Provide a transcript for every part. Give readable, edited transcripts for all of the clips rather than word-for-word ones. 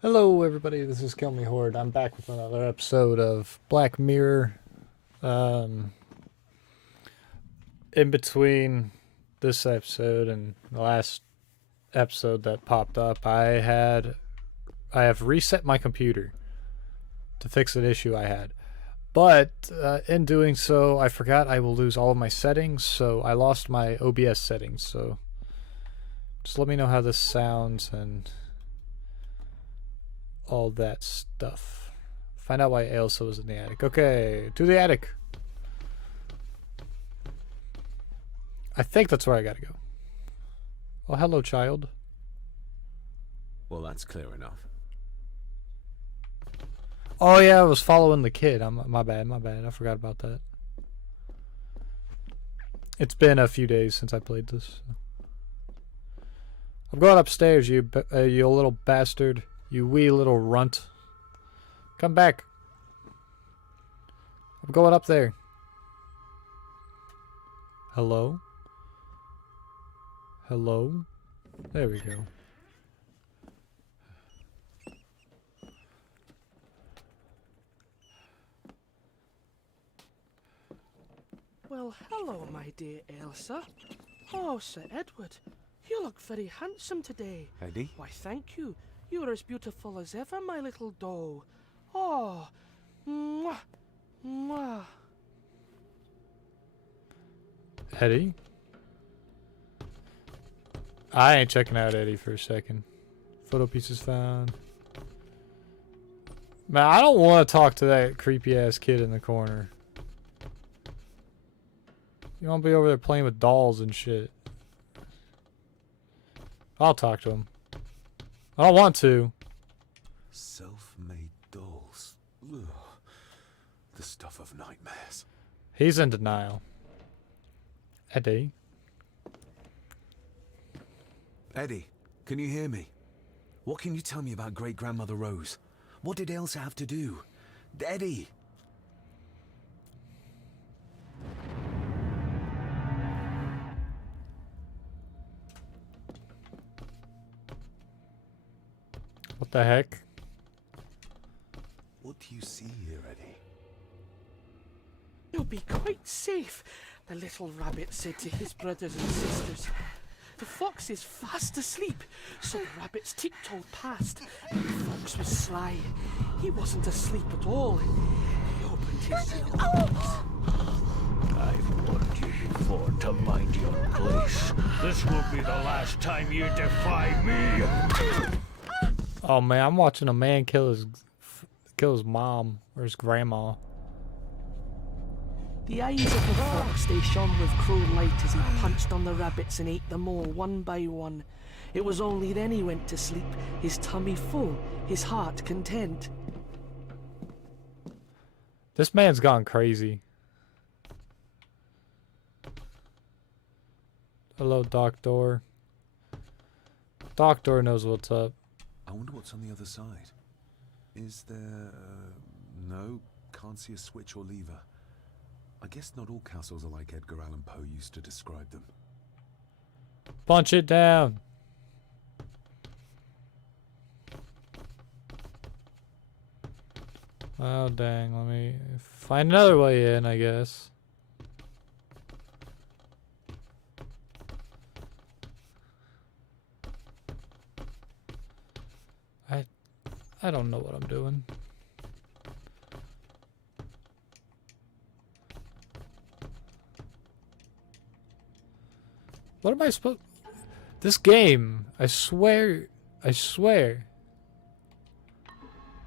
Hello, everybody. This is Kill Me Horde. I'm back with another episode of Black Mirror. Um, in between this episode and the last episode that popped up, I have reset my computer to fix an issue I had. But in doing so, I forgot I will lose all of my settings, so I lost my OBS settings. So just let me know how this sounds and all that stuff. Find out why Ailsa was in the attic. Okay, to the attic. I think that's where I gotta go. Oh, hello, child. Well, that's clear enough. Oh yeah, I was following the kid. My bad. I forgot about that. It's been a few days since I played this. I'm going upstairs, you little bastard. You wee little runt. Come back. I'm going up there. Hello? Hello? There we go. Well, hello, my dear Ailsa. Oh, Sir Edward, you look very handsome today. Eddie? Why, thank you. You are as beautiful as ever, my little doe. Oh, mwah, mwah. Eddie? I ain't checking out Eddie for a second. Photo pieces found. Man, I don't want to talk to that creepy ass kid in the corner. You want to be over there playing with dolls and shit. I'll talk to him. I don't want to. Self-made dolls. Ugh. The stuff of nightmares. He's in denial. Eddie? Eddie, can you hear me? What can you tell me about great-grandmother Rose? What did Elsa have to do? Eddie! What the heck? What do you see here, Eddie? You'll be quite safe, the little rabbit said to his brothers and sisters. The fox is fast asleep, so the rabbits tiptoed past, and the fox was sly. He wasn't asleep at all. He opened his little eyes. I've warned you before to mind your place. This will be the last time you defy me. Oh man, I'm watching a man kill his mom or his grandma. The eyes of the fox, they shone with cruel light as he punched on the rabbits and ate them all one by one. It was only then he went to sleep, his tummy full, his heart content. This man's gone crazy. Hello, Doctor. Doctor knows what's up. I wonder what's on the other side. Is there... no, can't see a switch or lever. I guess not all castles are like Edgar Allan Poe used to describe them. Punch it down. Oh dang, let me find another way in, I guess. I don't know what I'm doing. What am I supposed... This game, I swear.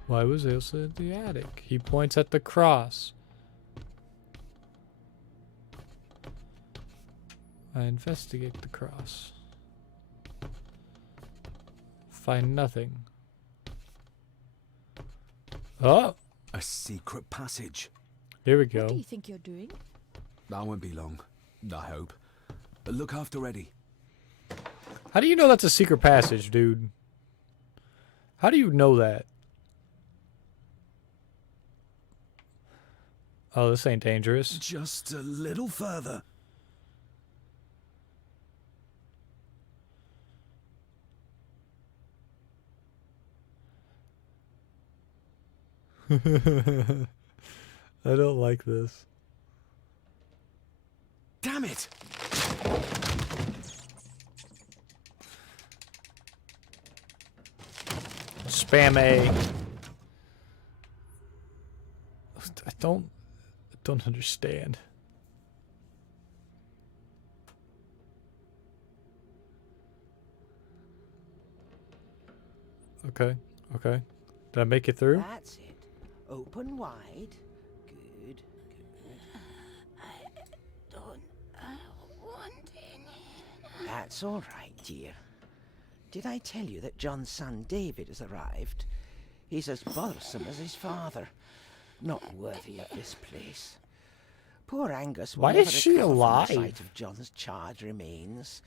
Why was Elsa in the attic? He points at the cross. I investigate the cross. Find nothing. Oh! A secret passage. Here we What do go. you think you're doing? That won't be long, I hope. Look after Eddie. How do you know that's a secret passage, dude? How do you know that? Oh, this ain't dangerous. Just a little further. I don't like this. Damn it! Spam A. I don't understand. Okay, okay. Did I make it through? That's it. Open wide. Good, good. I don't want any. That's all right, dear. Did I tell you that John's son David has arrived? He's as bothersome as his father. Not worthy of this place. Poor Angus will Why never is she recover from the alive? sight of John's charred remains.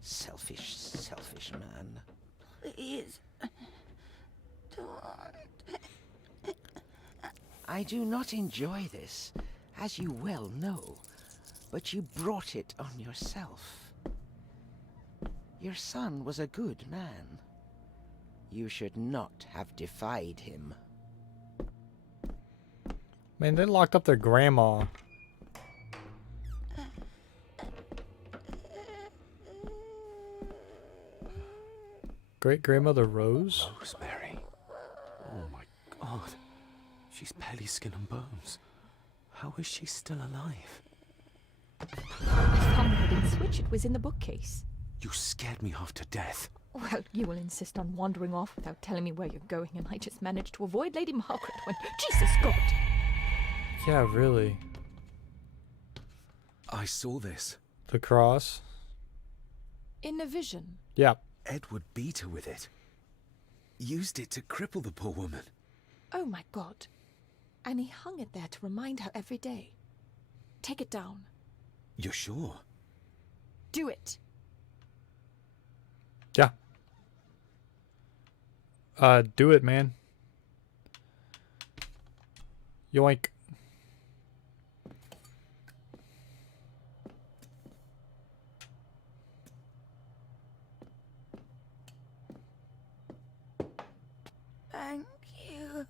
Selfish, selfish man. Please. Don't. I do not enjoy this, as you well know, but you brought it on yourself. Your son was a good man. You should not have defied him. Man, they locked up their grandma. Great grandmother Rose? Rosemary. Oh my god. She's barely skin and bones. How is she still alive? Some hidden switch, it was in the bookcase. You scared me half to death. Well, you will insist on wandering off without telling me where you're going, and I just managed to avoid Lady Margaret when... Jesus God! Yeah, really. I saw this. The cross? In a vision. Yeah. Edward beat her with it. Used it to cripple the poor woman. Oh my God. And he hung it there to remind her every day. Take it down. You're sure? Do it. Yeah. Do it, man. Yoink. Thank you.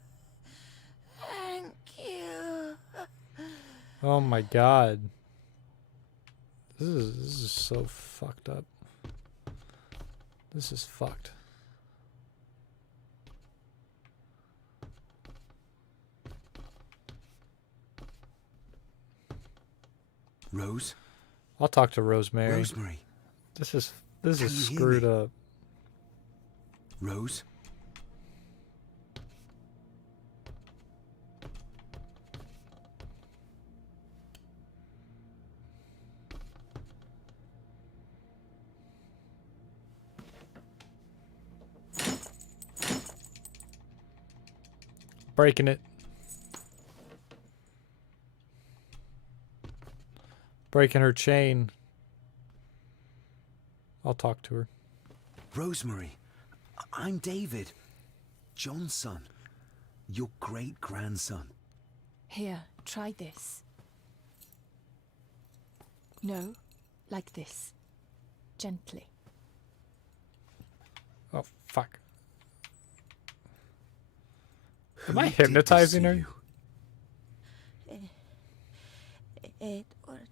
Thank you. Oh my god. This is so fucked up. This is fucked. Rose? I'll talk to Rosemary. Rosemary? This is Can you hear screwed me? up. Rose? Breaking it. Breaking her chain. I'll talk to her. Rosemary? I'm David. John's son. Your great-grandson. Here, try this. No, like this. Gently. Oh, fuck. Am I Who did this hypnotizing to her? you? Edward.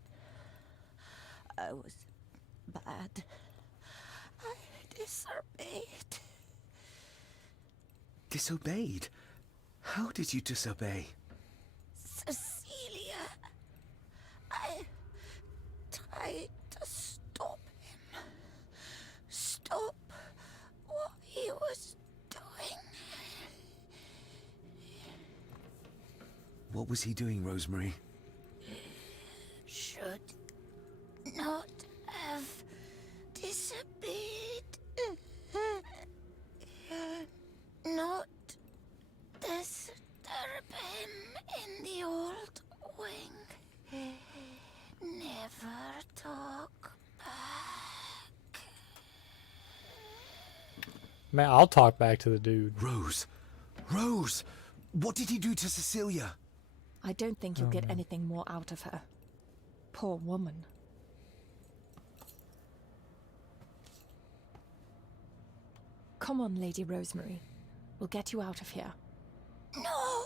I was bad. I disobeyed. Disobeyed? How did you disobey? Cecilia. I tried to stop him. Stop what he was doing. What was he doing, Rosemary? Should not have disobeyed. Not disturb him in the old wing. Never talk back. Man, I'll talk back to the dude. Rose! Rose! What did he do to Cecilia? I don't think you'll get anything more out of her. Poor woman. Come on, Lady Rosemary. We'll get you out of here. No,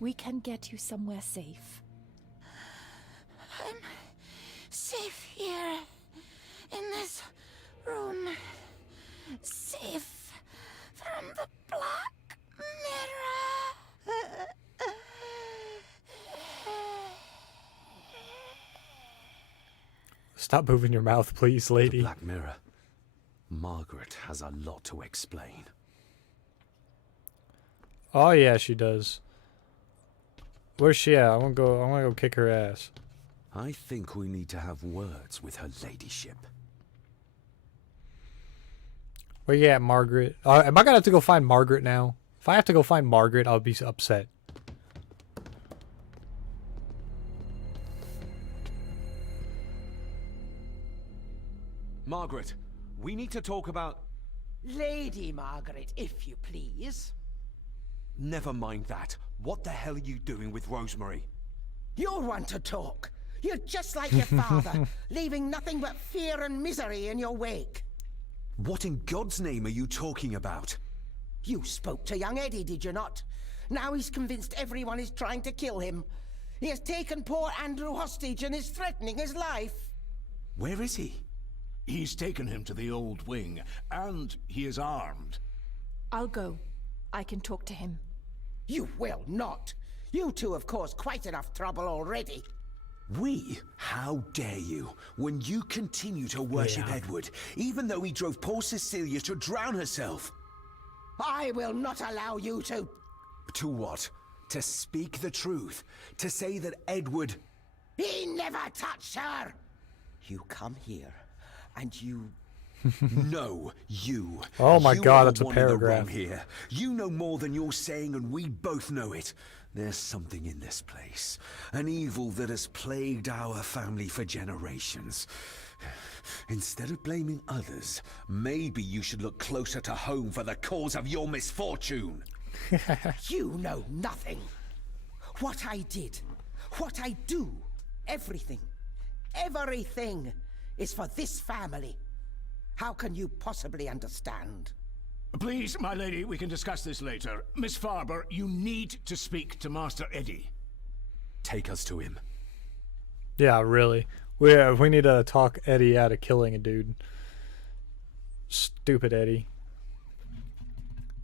We can get you somewhere safe. I'm safe here, in this room. Safe from the Black Mirror. Stop moving your mouth, please, lady. Black Mirror. Margaret has a lot to explain. Oh yeah, she does. Where's she at? I wanna go kick her ass. I think we need to have words with her ladyship. Where you at, Margaret? Am I gonna have to go find Margaret now? If I have to go find Margaret, I'll be upset. Margaret, we need to talk about... Lady Margaret, if you please. Never mind that. What the hell are you doing with Rosemary? You're one to talk. You're just like your father, leaving nothing but fear and misery in your wake. What in God's name are you talking about? You spoke to young Eddie, did you not? Now he's convinced everyone is trying to kill him. He has taken poor Andrew hostage and is threatening his life. Where is he? He's taken him to the old wing, and he is armed. I'll go. I can talk to him. You will not. You two have caused quite enough trouble already. We? How dare you, when you continue to worship Edward, even though he drove poor Cecilia to drown herself? I will not allow you to... To what? To speak the truth? To say that Edward... He never touched her! You come here, and you... No, you. Oh my You God, are that's a one in the paragraph. wrong here. You know more than you're saying, and we both know it. There's something in this place. An evil that has plagued our family for generations. Instead of blaming others, maybe you should look closer to home for the cause of your misfortune. You know nothing. What I did, what I do, everything is for this family. How can you possibly understand? Please, my lady, we can discuss this later. Miss Farber, you need to speak to Master Eddie. Take us to him. Yeah, really. We need to talk Eddie out of killing a dude. Stupid Eddie.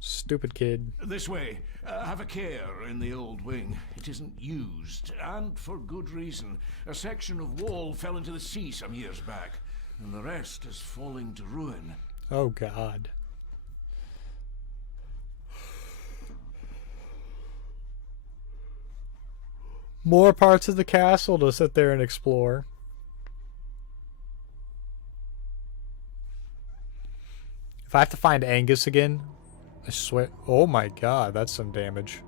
Stupid kid. This way. Have a care in the old wing. It isn't used, and for good reason. A section of wall fell into the sea some years back, and the rest is falling to ruin. Oh God. More parts of the castle to sit there and explore. If I have to find Angus again, I swear. Oh my God, that's some damage.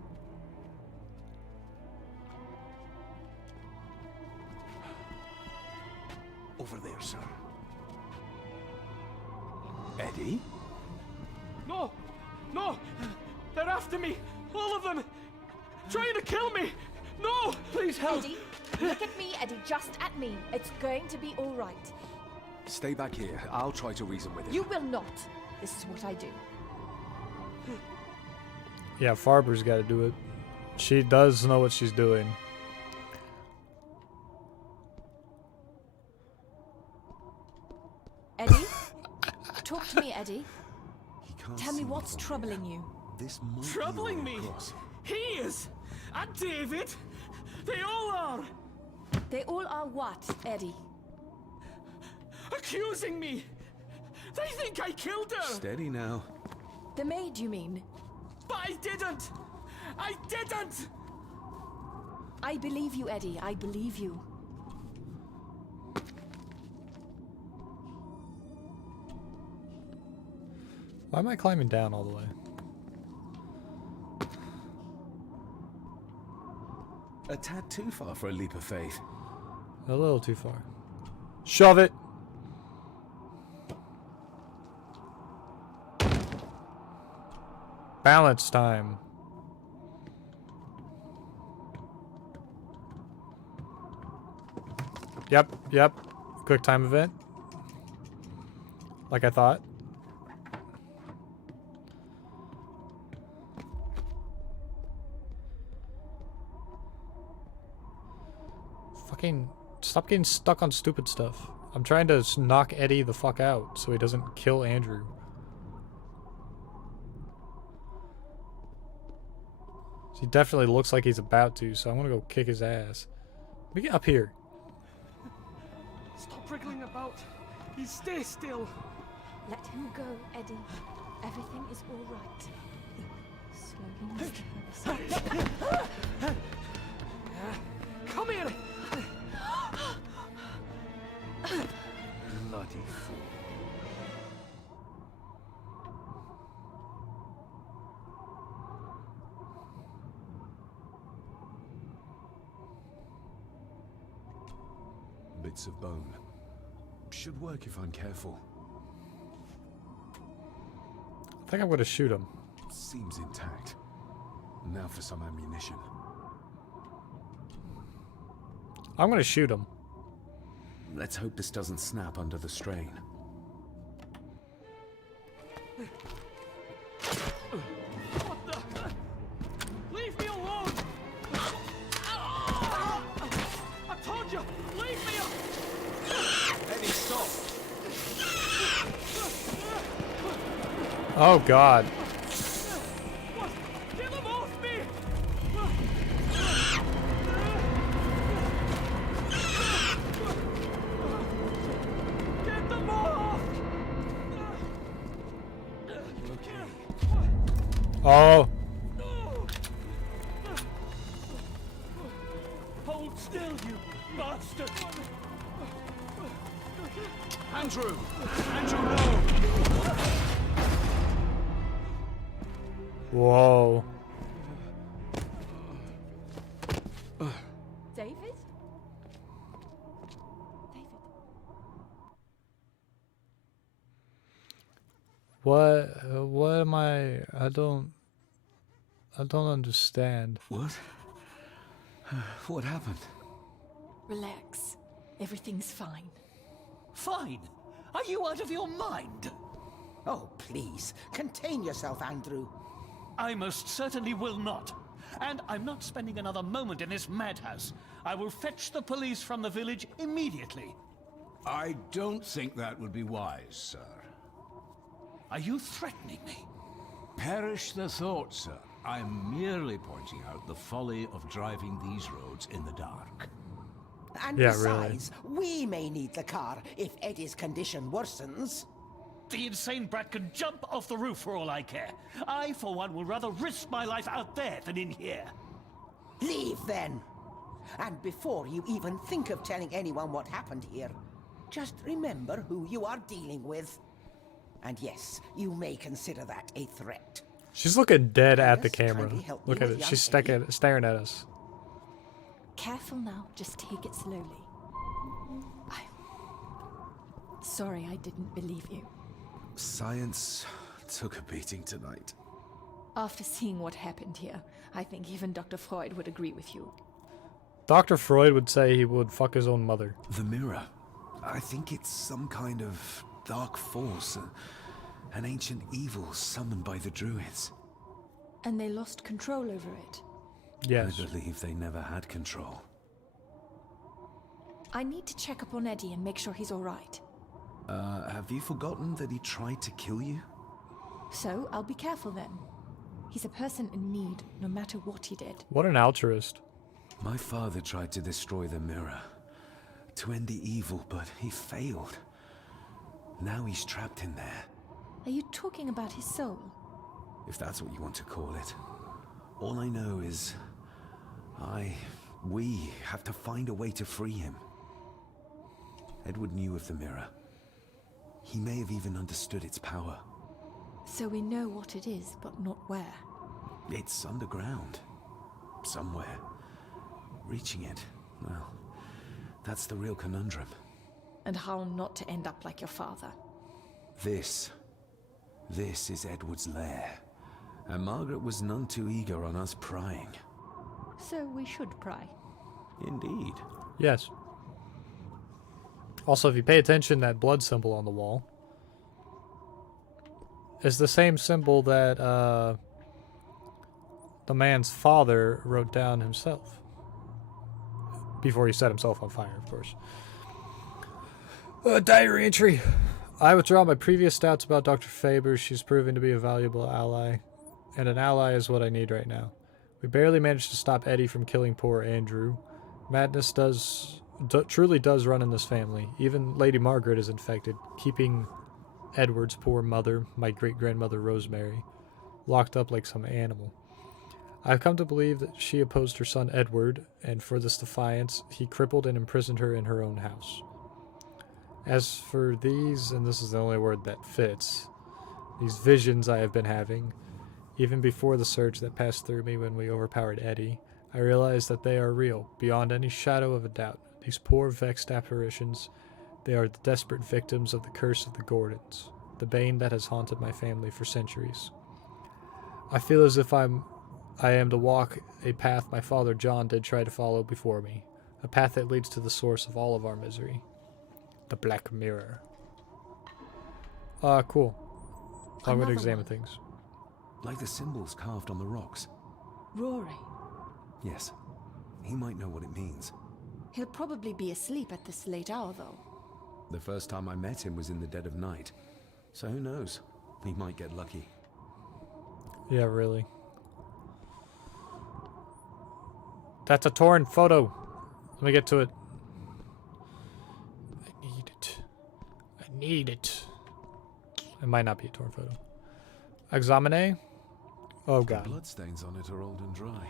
Over there, sir. Eddie? No! No! They're after me! All of them! Trying to kill me! No! Please help! Eddie, look at me, Eddie, just at me. It's going to be all right. Stay back here. I'll try to reason with him. You will not. This is what I do. Yeah, Farber's got to do it. She does know what she's doing. Eddie? Talk to me, Eddie. He can't Tell me see what's from troubling here. you. This might be Troubling the way me? across. He is! And David! They all are! They all are what, Eddie? Accusing me! They think I killed her! Steady now. The maid, you mean? But I didn't! I didn't! I believe you, Eddie. I believe you. Why am I climbing down all the way? A tad too far for a leap of faith. A little too far. Shove it! Balance time. Yep. Quick time event. Like I thought. Fucking stop getting stuck on stupid stuff. I'm trying to knock Eddie the fuck out so he doesn't kill Andrew. He definitely looks like he's about to, so I'm gonna go kick his ass. Let me get up here. Stop wriggling about. You stay still. Let him go, Eddie. Everything is all right. Slowly, Mr. Harris. Come here. Bloody fool. Bits of bone. Should work if I'm careful. I think I'm gonna shoot him. Seems intact. Now for some ammunition. I'm gonna shoot him. Let's hope this doesn't snap under the strain. What the? Leave me alone. I told you, leave me alone. Eddie, stop! Oh god. What? Get them off me. Get them off. Oh. Hold still, you bastard. Andrew! Andrew, no! Whoa. David? David. What am I don't understand. What? What happened? Relax. Everything's fine. Fine. Are you out of your mind? Oh, please, contain yourself, Andrew. I most certainly will not. And I'm not spending another moment in this madhouse. I will fetch the police from the village immediately. I don't think that would be wise, sir. Are you threatening me? Perish the thought, sir. I'm merely pointing out the folly of driving these roads in the dark. And Yeah, really. besides, we may need the car if Eddie's condition worsens. The insane brat can jump off the roof for all I care. I, for one, will rather risk my life out there than in here. Leave then. And before you even think of telling anyone what happened here, just remember who you are dealing with. And yes, you may consider that a threat. She's looking dead at the Yes, camera. kindly help me Look at with it. young She's Eddie. staring at us. Careful now. Just take it slowly. I'm sorry I didn't believe you. Science took a beating tonight. After seeing what happened here, I think even Dr. Freud would agree with you. Dr. Freud would say he would fuck his own mother. The mirror. I think it's some kind of dark force. An ancient evil summoned by the druids. And they lost control over it. Yes. I believe they never had control. I need to check up on Eddie and make sure he's all right. Have you forgotten that he tried to kill you? So I'll be careful then. He's a person in need, no matter what he did. What an altruist. My father tried to destroy the mirror, to end the evil, but he failed. Now he's trapped in there, Are you talking about his soul? if that's what you want to call it. All I know is, we have to find a way to free him. Edward knew of the mirror. He may have even understood its power. So we know what it is, but not where. It's underground. Somewhere. Reaching it, well, that's the real conundrum. And how not to end up like your father. This is Edward's lair. And Margaret was none too eager on us prying. So we should pry. Indeed. Yes. Also, if you pay attention, that blood symbol on the wall is the same symbol that the man's father wrote down himself. before he set himself on fire, of course. Diary entry. I withdraw my previous doubts about Dr. Faber. She's proven to be a valuable ally, and an ally is what I need right now. We barely managed to stop Eddie from killing poor Andrew. Madness truly does run in this family. Even Lady Margaret is infected, keeping Edward's poor mother, my great-grandmother Rosemary, locked up like some animal. I've come to believe that she opposed her son Edward, and for this defiance, he crippled and imprisoned her in her own house. As for these, and this is the only word that fits, these visions I have been having, even before the surge that passed through me when we overpowered Eddie, I realize that they are real, beyond any shadow of a doubt. These poor, vexed apparitions, they are the desperate victims of the curse of the Gordons, the bane that has haunted my family for centuries. I feel as if I am to walk a path my father John did try to follow before me, a path that leads to the source of all of our misery. The Black Mirror. Cool. I'm going to examine things. Like the symbols carved on the rocks. Rory. Yes. He might know what it means. He'll probably be asleep at this late hour, though. The first time I met him was in the dead of night. So who knows? He might get lucky. Yeah, really. That's a torn photo. Let me get to it. I need it. I need it. It might not be a torn photo. Examine. Oh, The God. bloodstains on it are old and dry.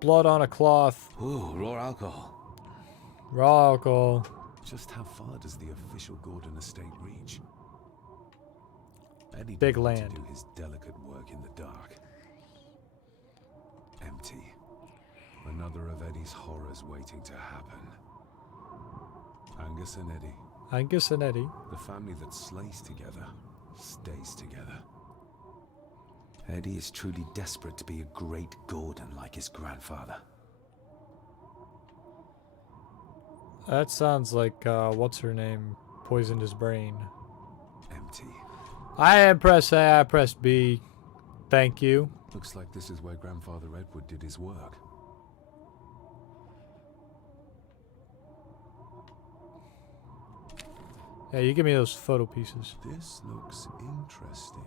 Blood on a cloth. Ooh, raw alcohol. Raw alcohol. Just how far does the official Gordon estate reach? Eddie Big didn't want land. to do his delicate work in the dark. Empty. Another of Eddie's horrors waiting to happen. Angus and Eddie. Angus and Eddie. The family that slays together, stays together. Eddie is truly desperate to be a great Gordon like his grandfather. That sounds like, what's her name? Poisoned his brain. Empty. I am press A, I press B. Thank you. Looks like this is where Grandfather Edward did his work. Yeah, you give me those photo pieces. This looks interesting.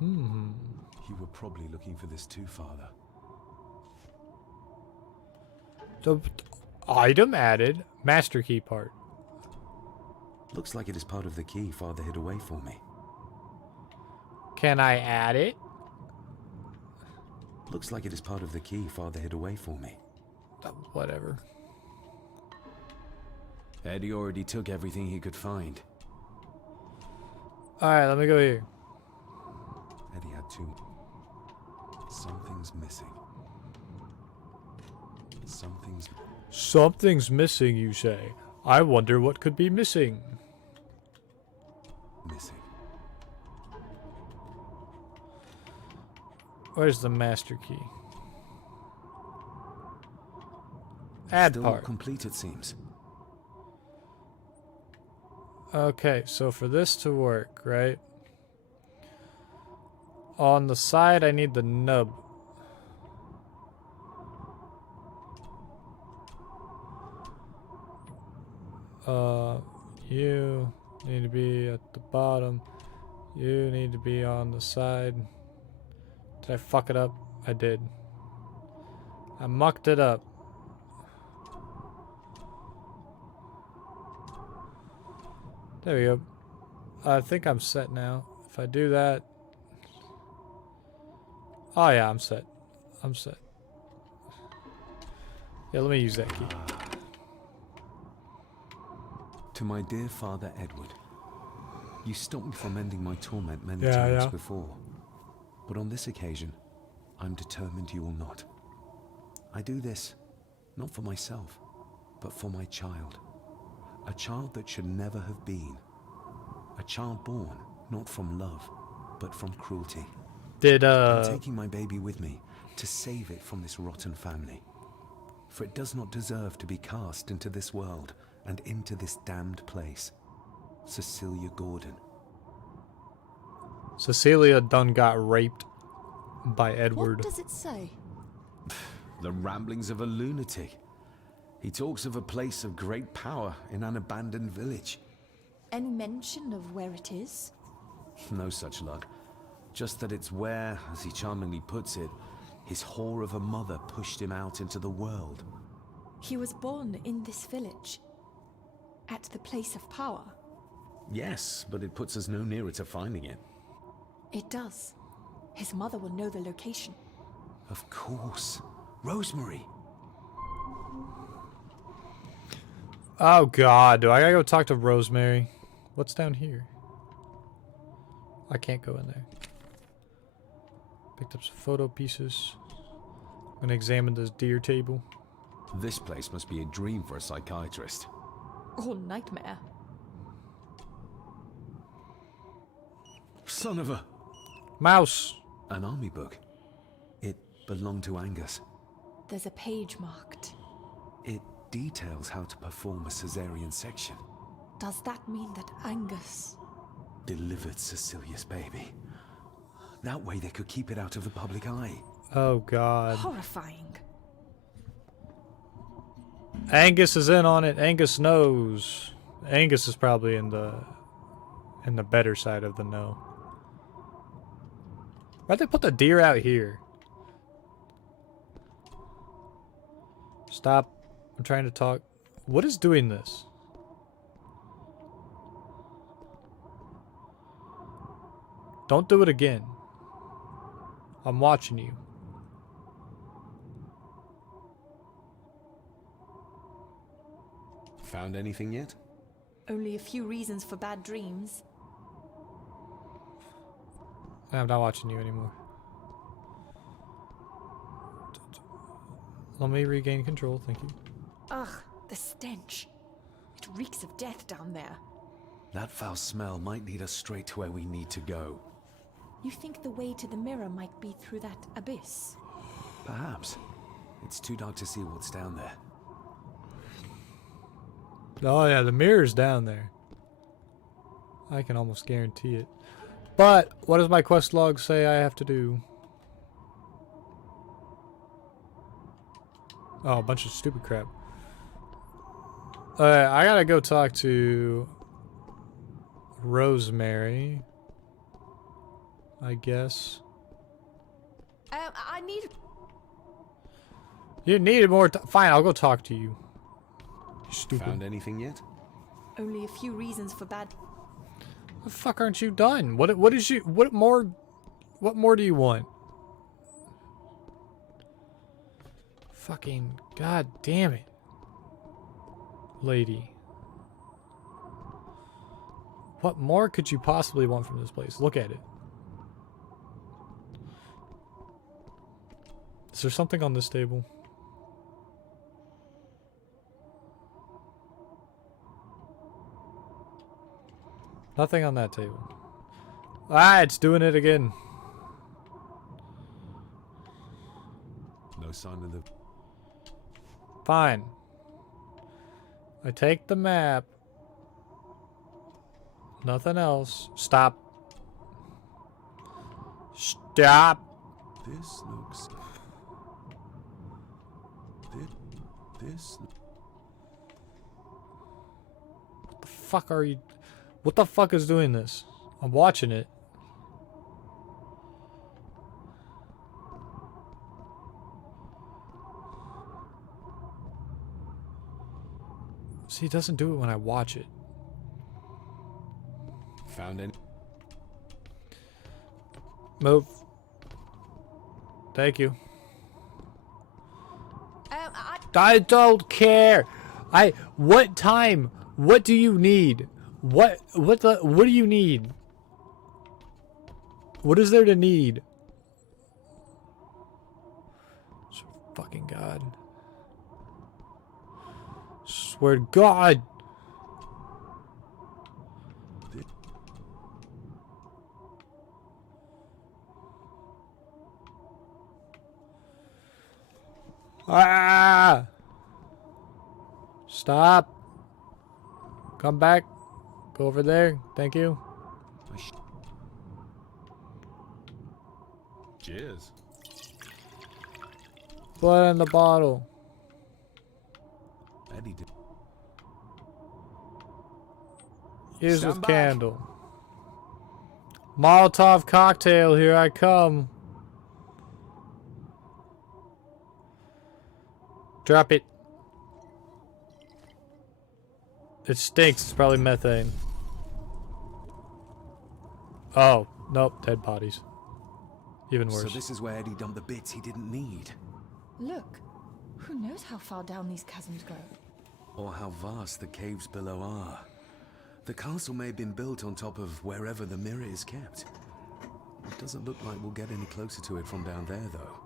You were probably looking for this too, Father. So, item added. Master key part. Looks like it is part of the key Father hid away for me. Can I add it? Looks like it is part of the key Father hid away for me. Whatever. Eddie already took everything he could find. Alright, let me go here. Eddie had too. Something's missing. Something's missing, you say. I wonder what could be missing. Missing. Where's the master key? Add Still part. not complete, it seems. Okay, so for this to work, right? On the side, I need the nub. You need to be at the bottom. You need to be on the side. Did I fuck it up? I did. I mucked it up. There we go. I think I'm set now. If I do that... Oh yeah, I'm set. I'm set. Yeah, let me use that key. To my dear Father Edward, you stopped me from ending my torment many Yeah, times yeah. before. But on this occasion, I'm determined you will not. I do this, not for myself, but for my child. A child that should never have been. A child born, not from love, but from cruelty. Did, I'm taking my baby with me to save it from this rotten family. For it does not deserve to be cast into this world and into this damned place. Cecilia Gordon. Cecilia done got raped by Edward. What does it say? The ramblings of a lunatic. He talks of a place of great power in an abandoned village. Any mention of where it is? No such luck. Just that it's where, as he charmingly puts it, his whore of a mother pushed him out into the world. He was born in this village. At the place of power. Yes, but it puts us no nearer to finding it. It does. His mother will know the location. Of course. Rosemary. Oh god, do I gotta go talk to Rosemary? What's down here? I can't go in there. Picked up some photo pieces. I'm gonna examine this deer table. This place must be a dream for a psychiatrist. Or nightmare. Son of a... Mouse! An army book. It belonged to Angus. There's a page marked. It details how to perform a cesarean section. Does that mean that Angus... Delivered Cecilia's baby. That way they could keep it out of the public eye. Oh god. Horrifying. Angus is in on it. Angus knows. Angus is probably in the better side of the know. Why'd they put the deer out here? Stop. I'm trying to talk. What is doing this? Don't do it again. I'm watching you. Found anything yet? Only a few reasons for bad dreams. I'm not watching you anymore. Let me regain control, thank you. Ugh, the stench. It reeks of death down there. That foul smell might lead us straight to where we need to go. You think the way to the mirror might be through that abyss? Perhaps. It's too dark to see what's down there. Oh yeah, the mirror's down there. I can almost guarantee it. But, what does my quest log say I have to do? Oh, a bunch of stupid crap. I gotta go talk to Rosemary, I guess. I need... You needed more fine, I'll go talk to you. You stupid. Found anything yet? Only a few reasons for bad... The fuck aren't you done? What more do you want? Fucking god damn it. Lady. What more could you possibly want from this place? Look at it. Is there something on this table? Nothing on that table. Ah, it's doing it again. No sign of the... Fine. I take the map. Nothing else. Stop. Stop. This looks... This... What the fuck are you... What the fuck is doing this? I'm watching it. See, it doesn't do it when I watch it. Found any... Move. Thank you. I don't care. What time? What do you need? What do you need? What is there to need? Fucking God. Swear to God. Ah! Stop. Come back. Go over there. Thank you. Cheers. Blood in the bottle. Eddie did. Use Stand this back. candle. Molotov cocktail, here I come. Drop it. It stinks. It's probably methane. Oh, nope. Dead bodies. Even worse. So this is where Eddie dumped the bits he didn't need. Look, who knows how far down these chasms go? Or how vast the caves below are. The castle may have been built on top of wherever the mirror is kept. It doesn't look like we'll get any closer to it from down there, though.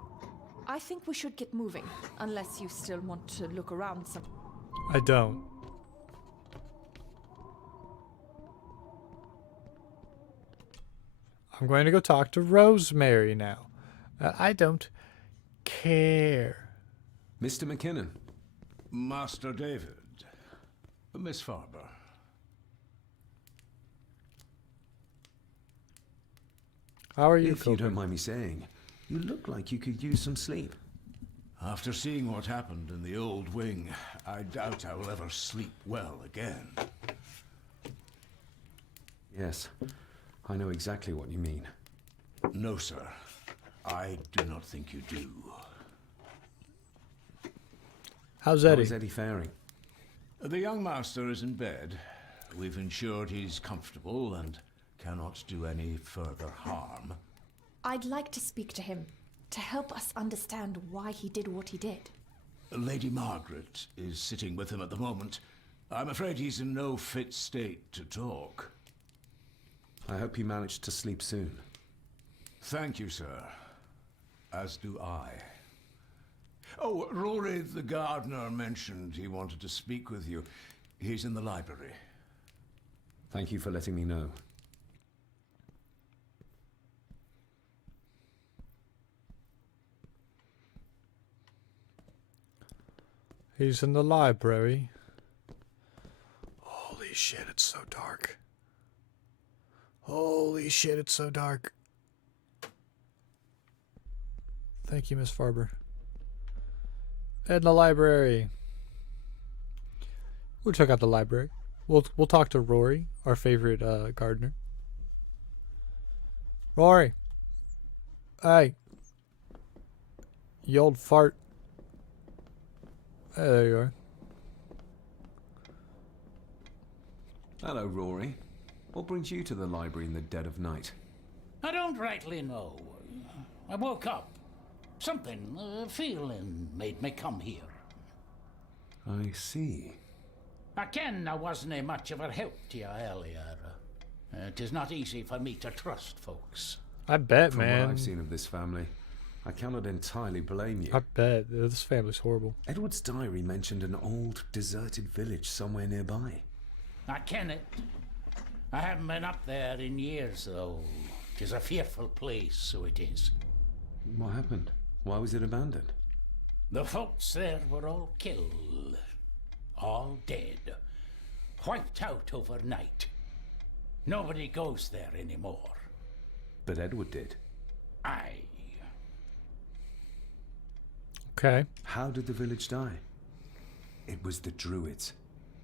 I think we should get moving, unless you still want to look around some. I don't. I'm going to go talk to Rosemary now. I don't care. Mr. McKinnon. Master David. Miss Farber. How are you, If you don't Cobra? mind me saying, you look like you could use some sleep. After seeing what happened in the old wing, I doubt I will ever sleep well again. Yes, I know exactly what you mean. No, sir. I do not think you do. How's How Eddie? is Eddie faring? The young master is in bed. We've ensured he's comfortable and cannot do any further harm. I'd like to speak to him, to help us understand why he did what he did. Lady Margaret is sitting with him at the moment. I'm afraid he's in no fit state to talk. I hope you managed to sleep soon. Thank you, sir. As do I. Oh, Rory the gardener mentioned he wanted to speak with you. He's in the library. Thank you for letting me know. He's in the library. Holy shit, it's so dark. Holy shit, it's so dark. Thank you, Miss Farber. In the library. We'll check out the library. We'll talk to Rory, our favorite gardener. Rory. Hey. You old fart. Hey, there you are. Hello, Rory. What brings you to the library in the dead of night? I don't rightly know. I woke up. Something, feeling made me come here. I see. I ken I wasn't much of a help to you earlier. It is not easy for me to trust folks. I bet, From man. what I've seen of this family, I cannot entirely blame you. I bet. This family's horrible. Edward's diary mentioned an old, deserted village somewhere nearby. I ken it. I haven't been up there in years, though. It is a fearful place, so it is. What happened? Why was it abandoned? The folks there were all killed. All dead. Wiped out overnight. Nobody goes there anymore. But Edward did. Aye. Okay. How did the village die? It was the Druids.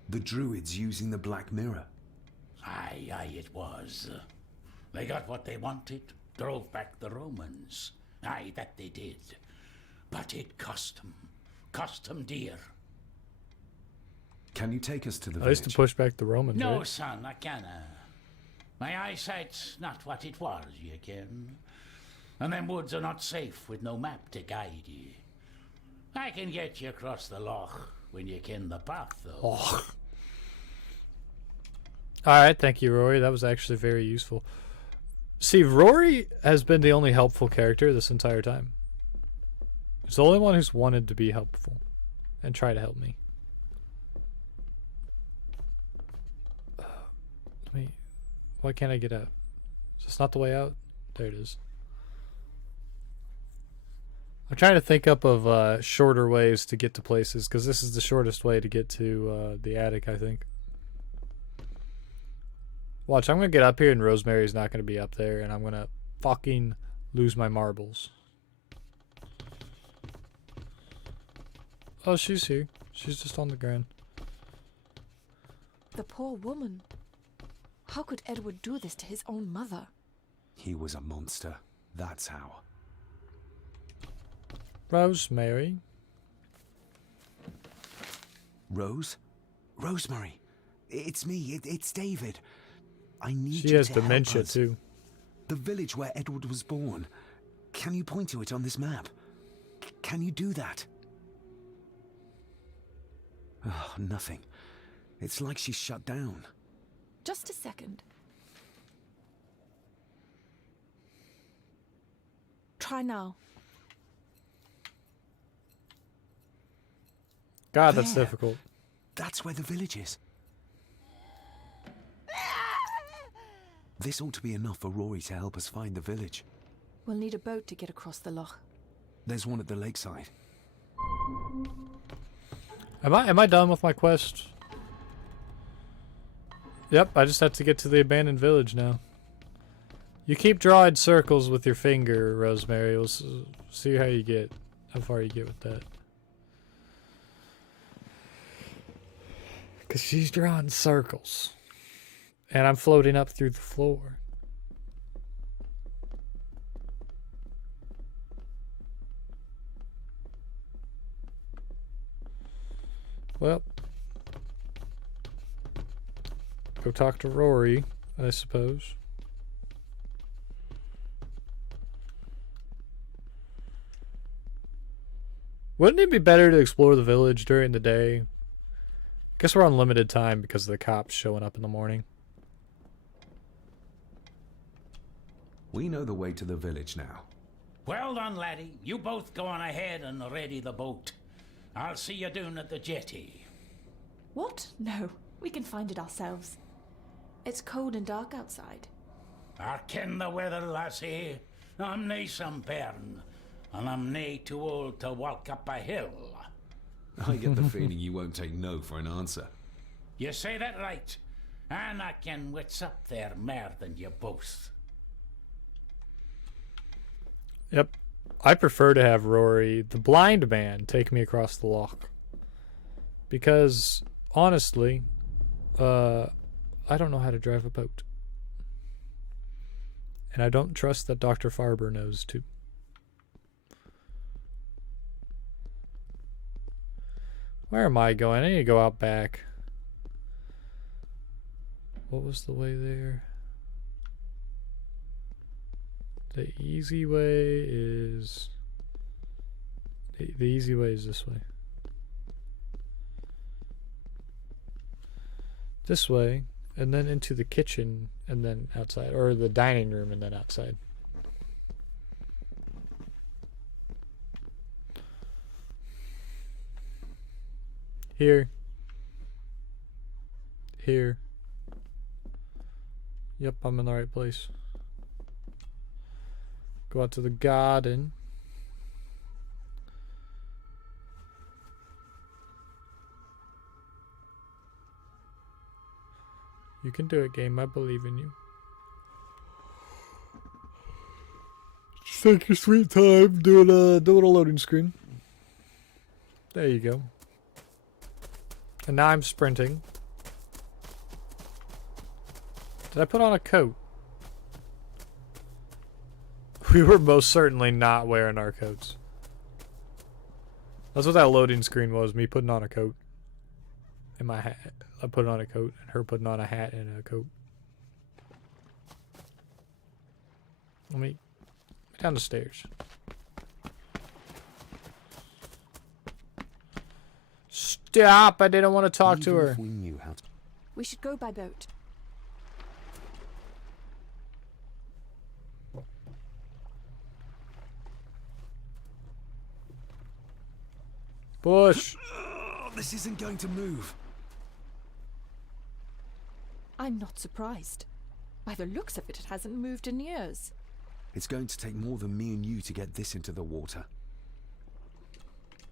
The Druids using the Black Mirror. Aye, it was. They got what they wanted, drove back the Romans. Aye, that they did. But it cost them dear. Can you take us to the I village? used to push back the Romans, No, right? son, I canna. My eyesight's not what it was, you ken. And them woods are not safe with no map to guide ye. I can get you across the loch when you ken the path, though. Oh. Alright, thank you, Rory. That was actually very useful. See, Rory has been the only helpful character this entire time. He's the only one who's wanted to be helpful and try to help me. Why can't I get out? Is this not the way out? There it is. I'm trying to think up of shorter ways to get to places, because this is the shortest way to get to the attic, I think. Watch, I'm going to get up here and Rosemary's not going to be up there, and I'm going to fucking lose my marbles. Oh, she's here. She's just on the ground. The poor woman. How could Edward do this to his own mother? He was a monster. That's how. Rosemary. Rose? Rosemary. It's me. It's David. I need She you has to help dementia us. too. The village where Edward was born. Can you point to it on this map? Can you do that? Oh, nothing. It's like she's shut down. Just a second. Try now. God, that's There. difficult. That's where the village is. This ought to be enough for Rory to help us find the village. We'll need a boat to get across the loch. There's one at the lakeside. Am I done with my quest? Yep, I just have to get to the abandoned village now. You keep drawing circles with your finger, Rosemary. We'll see how far you get with that. Because she's drawing circles. And I'm floating up through the floor. Well, go talk to Rory, I suppose. Wouldn't it be better to explore the village during the day? Guess we're on limited time because of the cops showing up in the morning. We know the way to the village now. Well done, laddie. You both go on ahead and ready the boat. I'll see you down at the jetty. What? No, we can find it ourselves. It's cold and dark outside. I ken the weather, lassie. I'm nae some bairn, and I'm nae too old to walk up a hill. I get the feeling you won't take no for an answer. You say that right, and I ken what's up there mair than you both. Yep. I prefer to have Rory, the blind man, take me across the loch. Because, honestly, I don't know how to drive a boat. And I don't trust that Dr. Farber knows too. Where am I going? I need to go out back. What was the way there? The easy way is... The easy way is this way. This way, and then into the kitchen, and then outside. Or the dining room, and then outside. Here. Here. Yep, I'm in the right place. Go out to the garden. You can do it, game. I believe in you. Just take your sweet time doing a loading screen. There you go. And now I'm sprinting. Did I put on a coat? We were most certainly not wearing our coats. That's what that loading screen was, me putting on a coat. And my hat. I put on a coat, and her putting on a hat and a coat. Let me down the stairs. Stop! I didn't want to talk to Even her. if we knew how to... We should go by boat. Bush! Oh, this isn't going to move. I'm not surprised. By the looks of it, it hasn't moved in years. It's going to take more than me and you to get this into the water.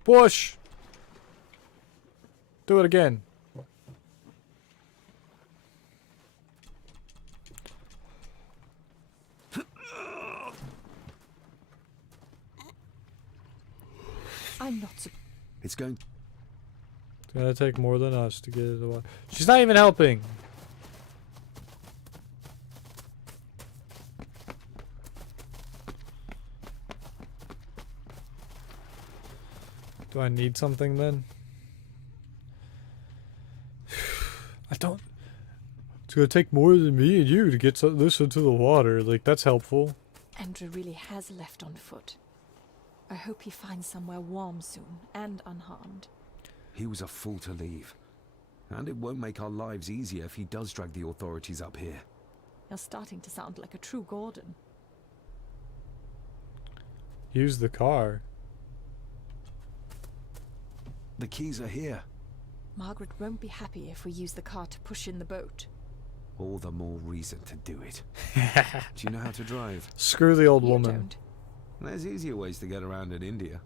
Bush! Do it again. I'm not surprised. It's going... It's gonna take more than us to get to the water. She's not even helping. Do I need something then? I don't. It's gonna take more than me and you to get this into the water. Like, that's helpful. Andrew really has left on foot. I hope he finds somewhere warm soon and unharmed. He was a fool to leave. And it won't make our lives easier if he does drag the authorities up here. You're starting to sound like a true Gordon. Use the car. The keys are here. Margaret won't be happy if we use the car to push in the boat. All the more reason to do it. Do you know how to drive? Screw the old You woman. don't. There's easier ways to get around in India.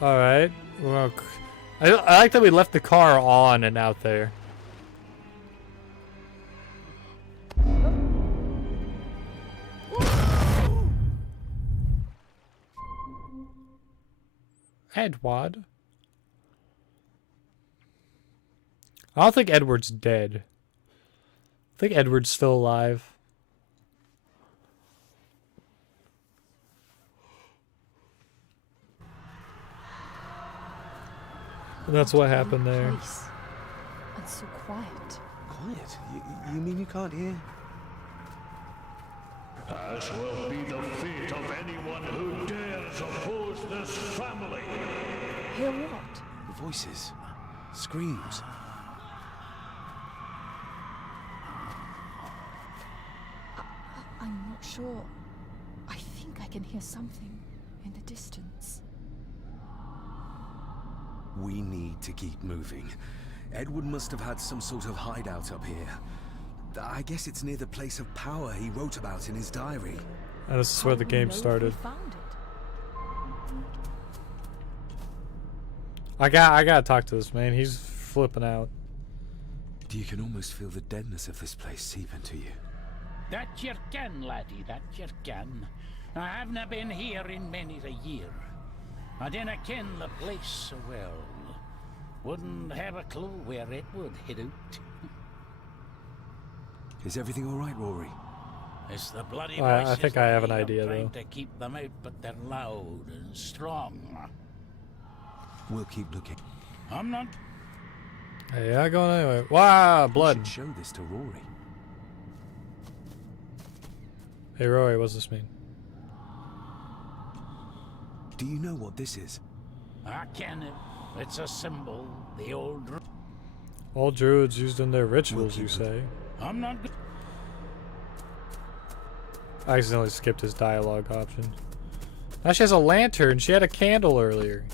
Alright. Well, I like that we left the car on and out there. Edward? I don't think Edward's dead. I think Edward's still alive. And that's what happened there. Place. And so quiet. Quiet? You mean you can't hear? As will be the fate of anyone who dares oppose this family. Hear what? Voices. Screams. I'm not sure. I think I can hear something in the distance. We need to keep moving. Edward must have had some sort of hideout up here. I guess it's near the place of power he wrote about in his diary. And this is where the How do we game know if started. we found it? I gotta talk to this man. He's flipping out. You can almost feel the deadness of this place seep into you. That you can, laddie, that you can. I haven't been here in many a year. I dinna ken the place so well. Wouldn't have a clue where it would hit out. Is everything all right, Rory? It's the bloody I voices think I have an that idea, I'm trying though. to keep them out, but they're loud and strong. We'll keep looking. I'm not. Hey, not going anyway. Wow, We blood. should show this to Rory. Hey, Rory, what's this mean? Do you know what this is? I can. It's a symbol. The old. All druids used in their rituals, We'll you keep it. say? I'm not. I accidentally skipped his dialogue option. Now she has a lantern. She had a candle earlier.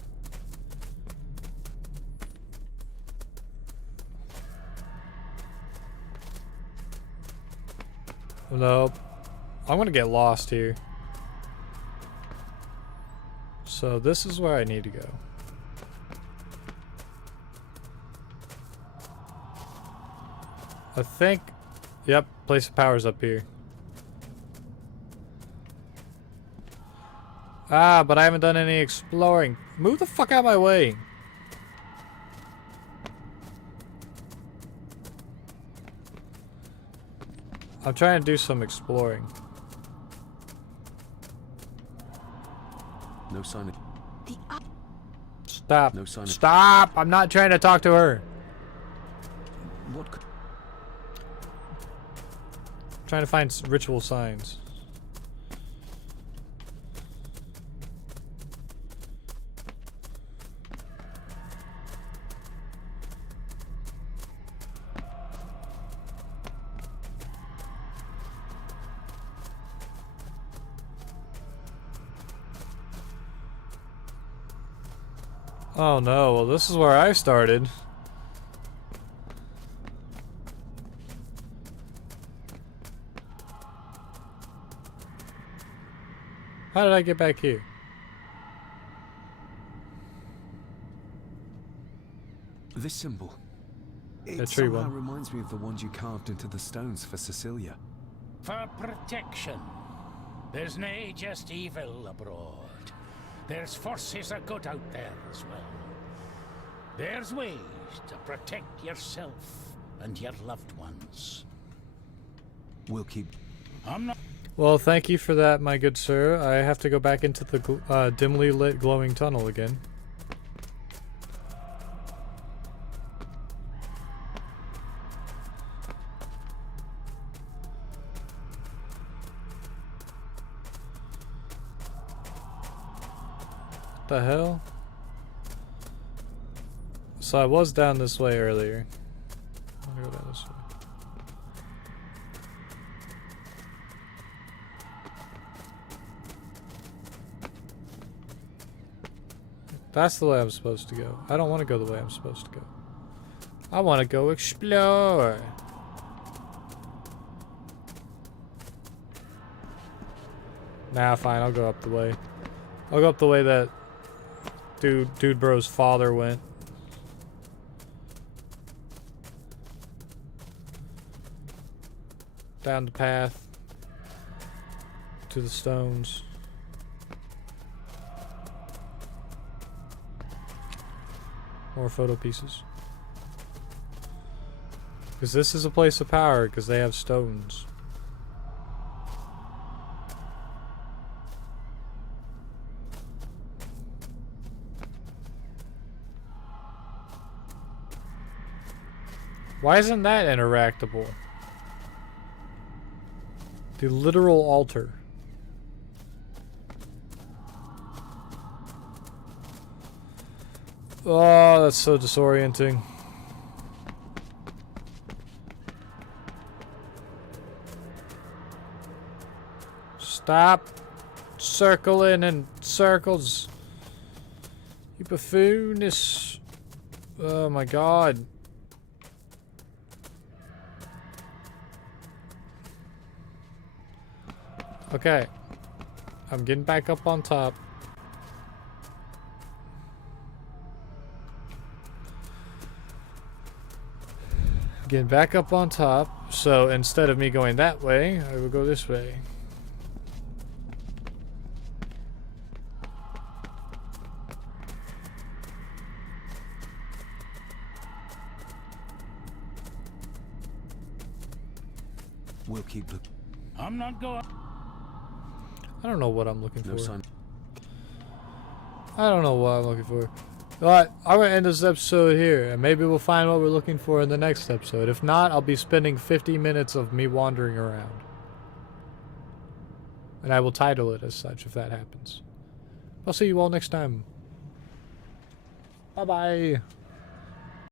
Nope. I'm gonna get lost here. So this is where I need to go. I think... Yep, place of power's up here. Ah, but I haven't done any exploring. Move the fuck out of my way. I'm trying to do some exploring. No sign of... The up. Stop. No sign of- Stop! I'm not trying to talk to her. What could... I'm trying to find ritual signs. Oh no, well this is where I started. How did I get back here? This symbol. It tree somehow one. reminds me of the ones you carved into the stones for Cecilia. For protection. There's nae just evil abroad. There's forces of good out there as well. There's ways to protect yourself and your loved ones. We'll keep... I'm not... Well, thank you for that, my good sir. I have to go back into the dimly lit glowing tunnel again. What the hell? So I was down this way earlier. I'm gonna go down this way. That's the way I'm supposed to go. I don't want to go the way I'm supposed to go. I want to go explore. Nah, fine. I'll go up the way. I'll go up the way that dude bro's father went. Down the path to the stones. More photo pieces. Because this is a place of power, because they have stones. Why isn't that interactable? The literal altar. Oh, that's so disorienting. Stop circling in circles. You buffoonish. Oh my god. Okay. I'm getting back up on top. Getting back up on top. So instead of me going that way, I will go this way. We'll keep the... I'm not going... I don't know what I'm looking No for. sign. I don't know what I'm looking for. But I'm going to end this episode here, and maybe we'll find what we're looking for in the next episode. If not, I'll be spending 50 minutes of me wandering around. And I will title it as such if that happens. I'll see you all next time. Bye-bye.